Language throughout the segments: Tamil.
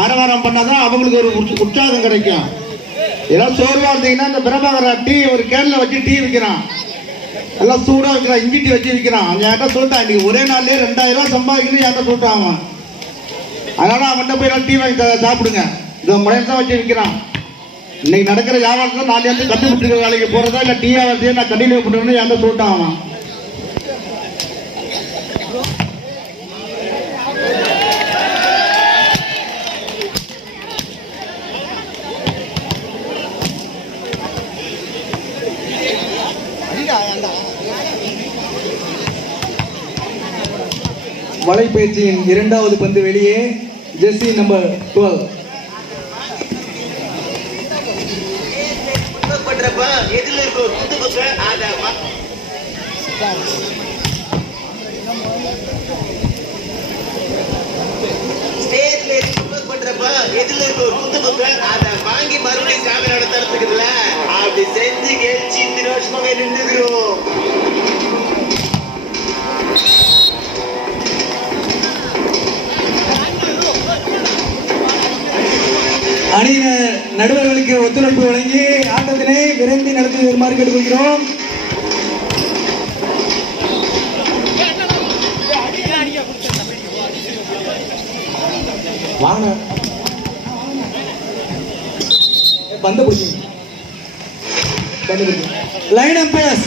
ஆரவாரம் பண்ணாதான் அவங்களுக்கு ஒரு உற்சாகம் கிடைக்கும். ஏதாவது சோர்வா இருந்தீங்கன்னா இந்த பிரபாகரா டீ ஒரு கேன்ல வச்சு டீ விற்கிறான், எல்லாம் சூடா விற்கிறான், இஞ்சி டீ வச்சு விற்கிறான். என்கிட்ட சொல்லிட்டான், இன்னைக்கு ஒரே நாள்லயே 2000 ரூபாய் சம்பாதிக்கணும் என்கிட்ட சொல்லிட்டான் அவன். அதனால அவன்கிட்ட போய் டீ வாங்கி சாப்பிடுங்க. இந்த முறையை தான் வச்சு விற்கிறான். இன்னைக்கு நடக்கிற வியாபாரத்தில் 4 இடத்துல கட்டி விட்டுருக்கிற வேலைக்கு போறதா இல்லை டீ வியாபாரத்தையே நான் கண்டினியூ பண்ணுறேன்னு என்கிட்ட சொல்லிட்டான் அவன். வலைப்பயிற்சியின் 2வது பந்து வெளியே. Jersey number 12. எதில் இருக்கும் ஸ்டேஜ்ல பண்றப்ப எதில் இருக்க ஒரு குத்து புக்க அதை வாங்கி மறுபடியும் கேமராவோட தரத்துக்குதுல அப்படி செஞ்சு கழிச்சு இந்த வருஷமாக நின்றுக்கிறோம். அணியினர் நடுவர்களுக்கு ஒத்துழைப்பு வழங்கி ஆட்டத்தினை விரைந்து நடத்தி வருமாறு கேட்டுக்கொள்கிறோம். வாங்க பந்து பிடிச்சி லைன் அம்பையர்ஸ்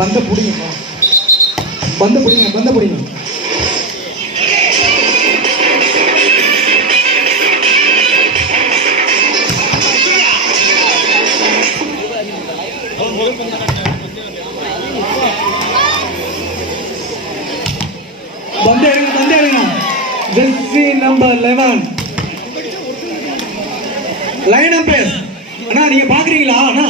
பந்து பிடிங்க, பந்து பிடிங்க, பந்து பிடிங்க. பந்து எடுங்க, பந்து எடுங்க. Jersey number 11 line umpires. அண்ணா நீங்க பாக்குறீங்களா? அண்ணா